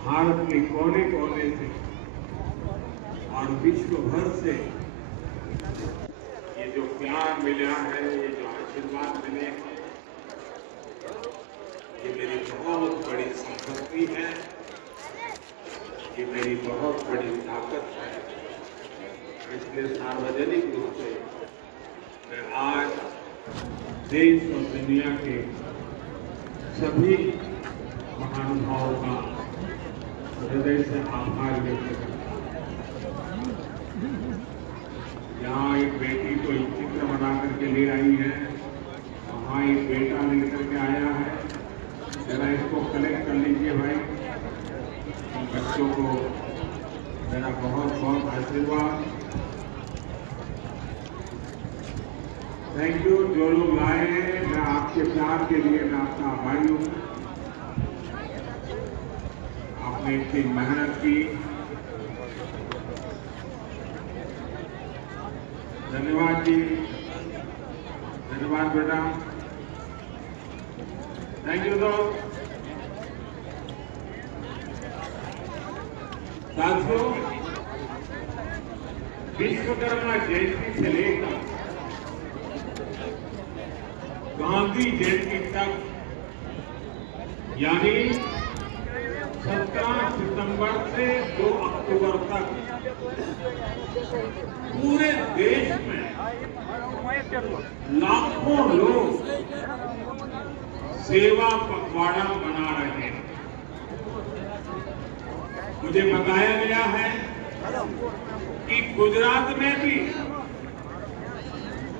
भारत के कोने कोने से और विश्व भर से ये जो प्यार मिला है, ये जो आशीर्वाद मिले हैं, ये मेरी बहुत बड़ी संपत्ति है, ये मेरी बहुत बड़ी ताकत है। इसलिए सार्वजनिक रूप से मैं आज देश और दुनिया के सभी महानुभावों का हृदय से आभार व्यक्त करता हूं। यहाँ एक बेटी को एक चित्र बना करके ले आई है, वहाँ एक बेटा लेकर के आया है। जरा इसको कलेक्ट कर लीजिए भाई। बच्चों को मेरा बहुत बहुत आशीर्वाद। Thank you. जो लोग आए हैं, मैं आपके प्यार के लिए मैं आपका आभारी हूँ। आपने इतनी मेहनत की, धन्यवाद जी, धन्यवाद बेटा, थैंक यू। दोस्त साथियों, विश्वकर्मा जयंती से लेकर गांधी जयंती तक, यानी 17 सितंबर से 2 अक्टूबर तक पूरे देश में लाखों लोग सेवा पखवाड़ा मना रहे हैं। मुझे बताया गया है कि गुजरात में भी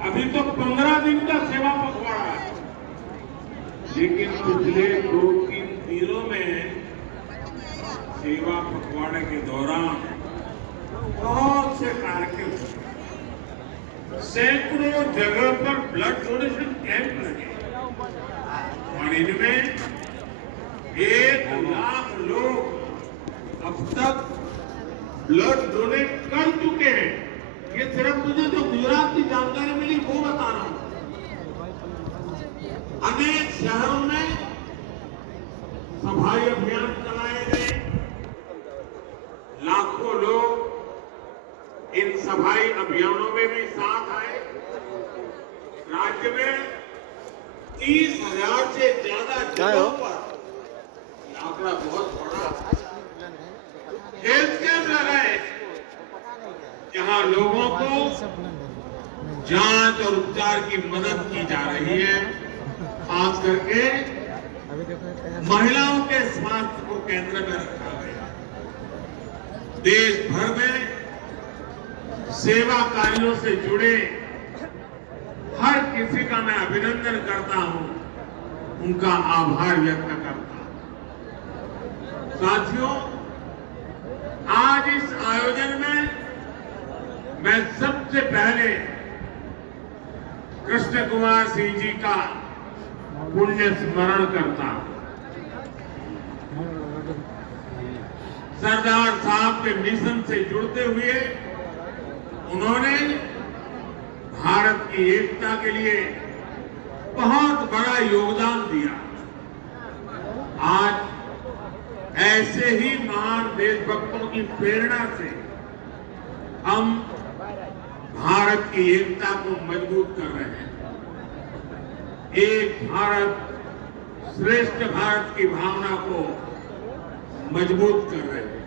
अभी तो 15 दिन का सेवा पखवाड़ा है, लेकिन पिछले 2-3 दिनों में सेवा पखवाड़े के दौरान बहुत से कार्यक्रम हुए। सैकड़ों जगह पर ब्लड डोनेशन कैंप लगे और इनमें 1 लाख लोग अब तक ब्लड डोनेट कर चुके हैं। ये सिर्फ मुझे जो गुजरात की जानकारी मिली वो बता रहा हूं। अनेक शहरों में सफाई अभियान चलाए गए, लाखों लोग इन सफाई अभियानों में भी साथ आए। राज्य में 30,000 से ज्यादा जगहों पर, आंकड़ा बहुत बड़ा, हेल्थ कैंप लगाए जहां लोगों को जांच और उपचार की मदद की जा रही है। खास करके महिलाओं के स्वास्थ्य को केंद्र में रखा गया। देश भर में सेवा कार्यों से जुड़े हर किसी का मैं अभिनंदन करता हूं, उनका आभार व्यक्त करता हूं। साथियों, आज इस आयोजन में मैं सबसे पहले कृष्ण कुमार सिंह जी का पुण्य स्मरण करता हूं। सरदार साहब के मिशन से जुड़ते हुए उन्होंने भारत की एकता के लिए बहुत बड़ा योगदान दिया। आज ऐसे ही महान देशभक्तों की प्रेरणा से हम भारत की एकता को मजबूत कर रहे हैं। एक भारत श्रेष्ठ भारत की भावना को मजबूत कर रहे हैं।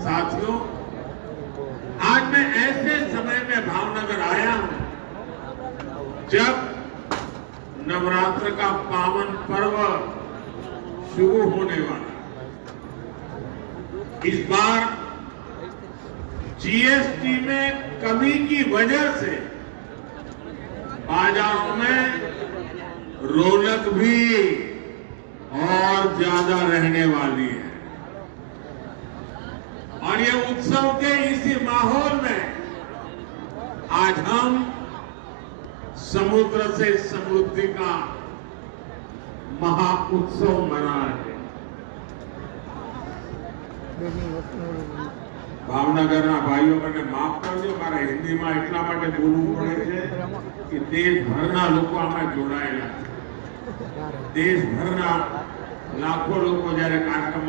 साथियों, आज मैं ऐसे समय में भावनगर आया हूं जब नवरात्र का पावन पर्व शुरू होने वाला। इस बार जीएसटी में कमी की वजह से बाजारों में रौनक भी और ज्यादा रहने वाली है। और ये उत्सव के इसी माहौल में आज हम समुद्र से समृद्धि का महा उत्सव मना रहे हैं। ભાવનગરના ભાઈઓ મને માફ કરજો, મારે હિન્દીમાં એટલા માટે બોલવું પડે છે કે દેશભરના લોકો આમાં જોડાયેલા છે। દેશભરના લાખો લોકો જ્યારે કાર્યક્રમ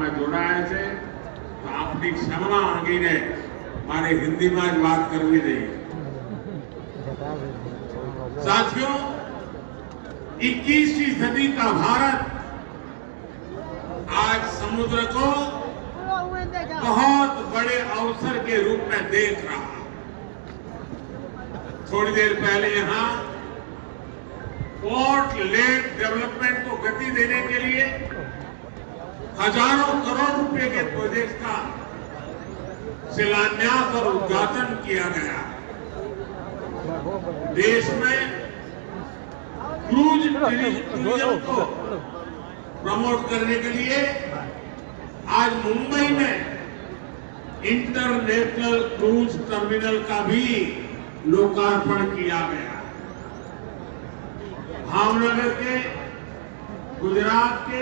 આપની ક્ષમા માંગીને મારે હિન્દીમાં જ વાત કરવી રહી। साथियों, 21वीं सदी का भारत आज समुद्र को बहुत बड़े अवसर के रूप में देख रहा है। थोड़ी देर पहले यहां पोर्ट लेड डेवलपमेंट को गति देने के लिए हजारों करोड़ रुपए के प्रोजेक्ट का शिलान्यास और उद्घाटन किया गया। देश में क्रूज टूरिज्म को प्रमोट करने के लिए आज मुंबई में इंटरनेशनल क्रूज टर्मिनल का भी लोकार्पण किया गया। भावनगर के, गुजरात के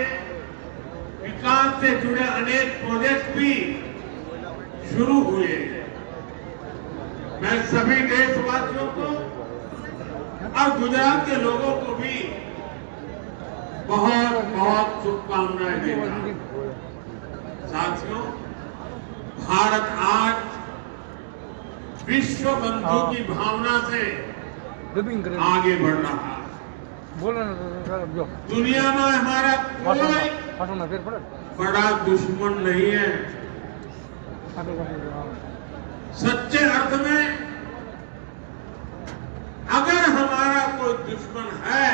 विकास से जुड़े अनेक प्रोजेक्ट भी शुरू हुए हैं। मैं सभी देशवासियों को और गुजरात के लोगों को भी बहुत बहुत शुभकामनाएं देता हूं। साथियों, भारत आज विश्व बंधु की भावना से आगे बढ़ रहा है। दुनिया में हमारा कोई बड़ा दुश्मन नहीं है। सच्चे अर्थ में अगर हमारा कोई दुश्मन है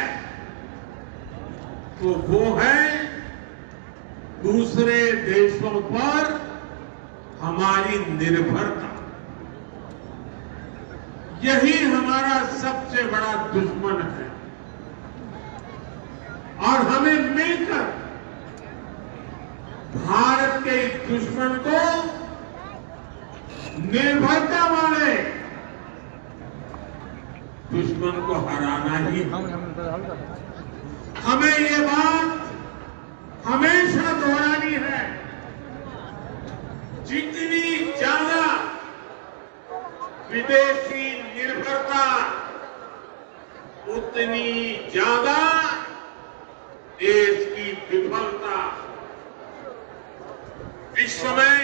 तो वो है दूसरे देशों पर हमारी निर्भरता। यही हमारा सबसे बड़ा दुश्मन है और हमें मिलकर भारत के इस दुश्मन को निर्भरता वाले दुश्मन को हराना ही। हमें ये बात हमेशा दोहरानी है, जितनी ज्यादा विदेशी निर्भरता उतनी ज्यादा देश की विफलता। विश्व में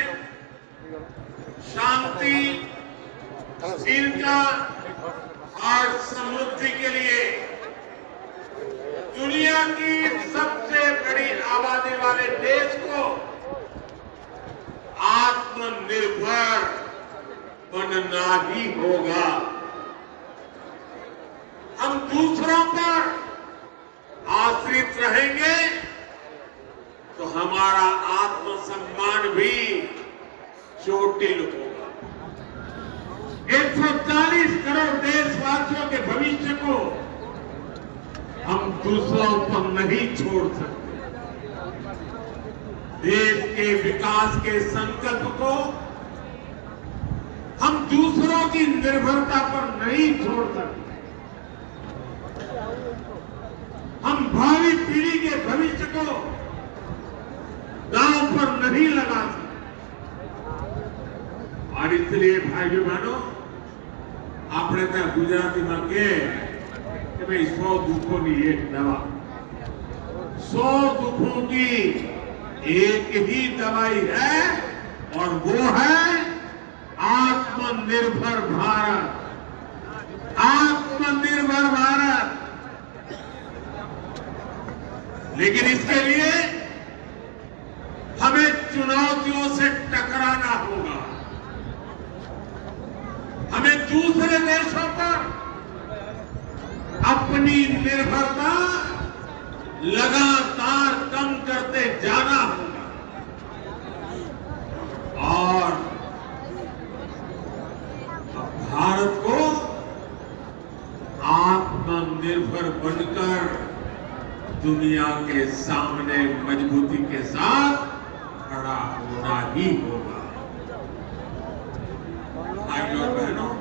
शांति, स्थिरता और समृद्धि के लिए दुनिया की सबसे बड़ी आबादी वाले देश को आत्मनिर्भर बनना ही होगा। हम दूसरों पर आश्रित रहेंगे तो हमारा आत्मसम्मान भी चोटिल होगा। 140 करोड़ देशवासियों के भविष्य को हम दूसरों पर नहीं छोड़ सकते। देश के विकास के संकल्प को हम दूसरों की निर्भरता पर नहीं छोड़ सकते। हम भावी पीढ़ी के भविष्य को दांव पर नहीं लगा सकते। और इसलिए भाइयों बहनों, આપણે ત્યાં ગુજરાતીમાં કહે कि भाई 100 दुखों की एक दवा, 100 दुखों की एक ही दवाई है और वो है आत्मनिर्भर भारत। आत्मनिर्भर भारत। लेकिन इसके लिए हमें चुनौतियों से टकराना होगा। हमें दूसरे देशों पर अपनी निर्भरता लगातार कम करते जाना होगा और भारत को आत्मनिर्भर बनकर दुनिया के सामने मजबूती के साथ खड़ा होना ही होगा। भाइयों और बहनों,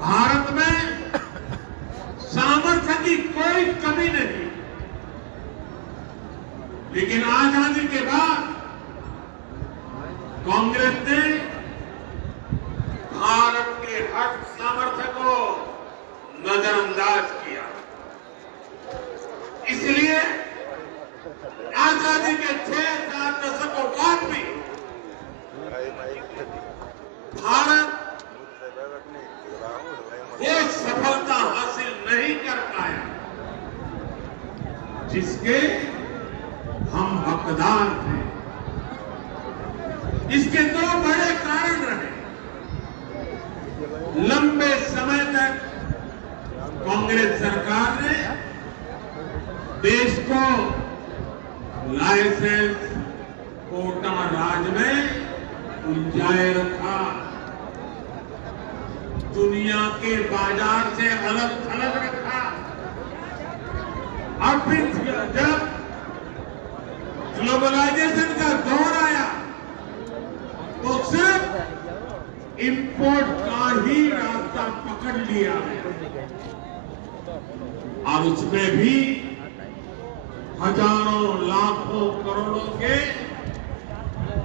भारत में सामर्थ्य की कोई कमी नहीं, लेकिन आजादी के बाद कांग्रेस ने भारत के हर सामर्थ्य को नजरअंदाज किया। इसलिए आजादी के 6-7 दशकों बाद भी जिसके हम हकदार थे। इसके दो बड़े कारण रहे। लंबे समय तक कांग्रेस सरकार ने देश को लाइसेंस कोटा राज में उलझाए रखा, दुनिया के बाजार से अलग थलग रखा। और फिर जब ग्लोबलाइजेशन का दौर आया तो सिर्फ इंपोर्ट का ही रास्ता पकड़ लिया और उसमें भी हजारों लाखों करोड़ों के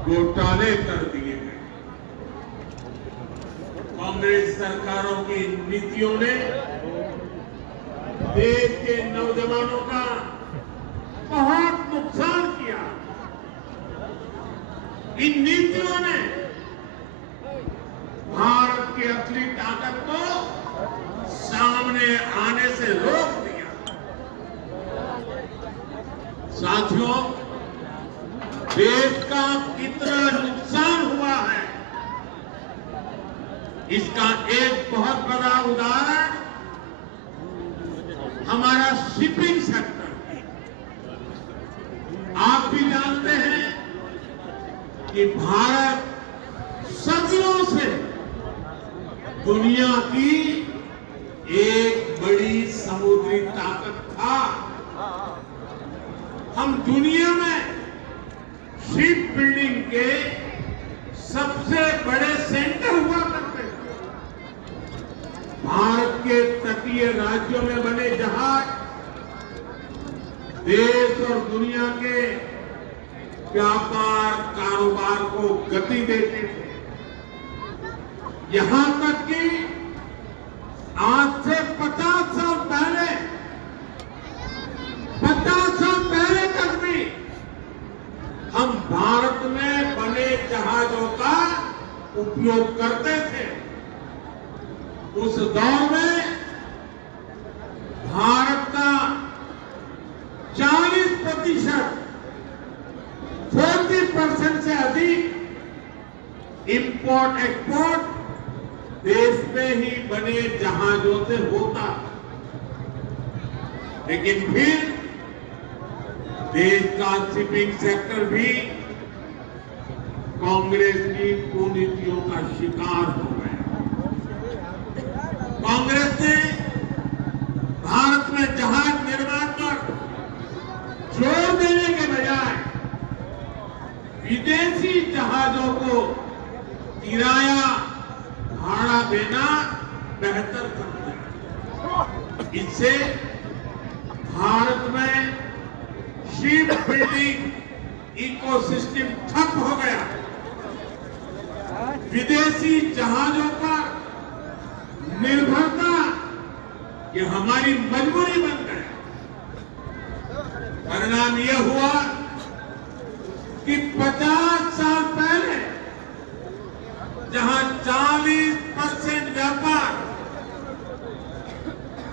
घोटाले कर दिए गए। कांग्रेस सरकारों की नीतियों ने देश के नौजवानों का बहुत नुकसान किया। इन नीतियों ने भारत की असली ताकत को सामने आने से रोक दिया। साथियों, देश का कितना नुकसान हुआ है, इसका एक बहुत बड़ा उदाहरण हमारा शिपिंग सेक्टर। आप भी जानते हैं कि भारत सदियों से दुनिया की एक बड़ी समुद्री ताकत था। हम दुनिया में शिप बिल्डिंग के सबसे बड़े सेंटर हुआ करते थे। भारत के तटीय राज्यों में बने जहाज देश और दुनिया के व्यापार कारोबार को गति देते थे। यहां तक कि आज से 50 साल पहले तक भी हम भारत में बने जहाजों का उपयोग करते थे। उस दौर में भारत का 40% से अधिक इंपोर्ट एक्सपोर्ट देश में ही बने जहाजों से होता। लेकिन फिर देश का शिपिंग सेक्टर भी कांग्रेस की कुनीतियों का शिकार हो गया। कांग्रेस ने भारत में जहाज निर्माण पर जोर देने के बजाय विदेशी जहाजों को किराया भाड़ा देना बेहतर करते हैं। इससे भारत में शिप बिल्डिंग इकोसिस्टम ठप हो गया। विदेशी जहाजों पर निर्भरता ये हमारी मजबूरी बन गई। परिणाम यह हुआ कि 50 साल पहले जहां 40% व्यापार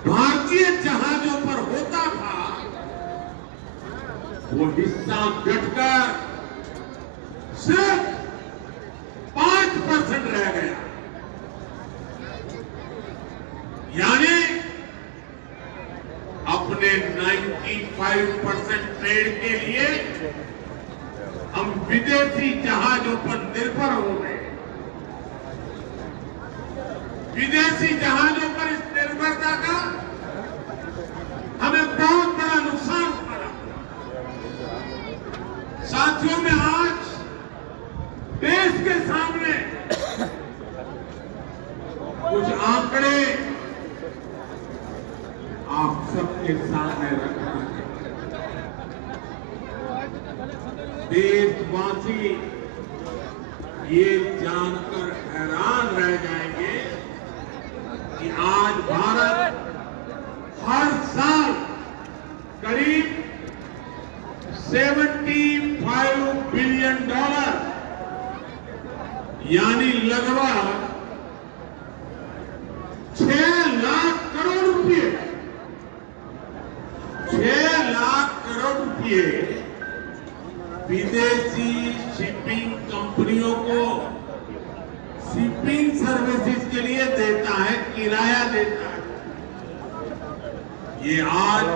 भारतीय जहाजों पर होता था, वो हिस्सा घटकर सिर्फ 5% रह गया। यानी अपने 95% ट्रेड के लिए हम विदेशी जहाजों पर निर्भर हो गए। विदेशी जहाजों पर इस निर्भरता का हमें बहुत बड़ा नुकसान पड़ा। साथियों में आज देश के सामने कुछ आंकड़े आप सबके सामने रखना है। देशवासी ये जानकर हैरान रह जाएंगे कि आज भारत हर साल करीब $75 बिलियन यानी लगभग 6 लाख करोड़ रुपए 6 लाख विदेशी शिपिंग कंपनियों को शिपिंग सर्विसेज के लिए देता है, किराया देता है। ये आज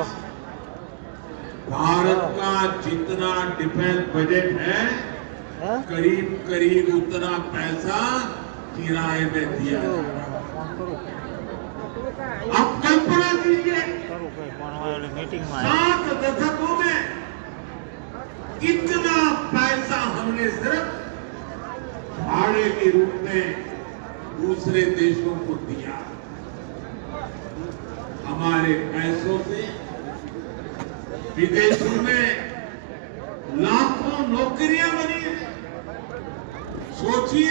भारत का जितना डिफेंस बजट है, करीब करीब उतना पैसा किराए में दिया जा रहा है। अब कल्पना कीजिए 7 दशकों में कितना पैसा हमने सिर्फ भाड़े के रूप में दूसरे देशों को दिया। हमारे पैसों से विदेशों में लाखों नौकरियां बनी हैं। सोचिए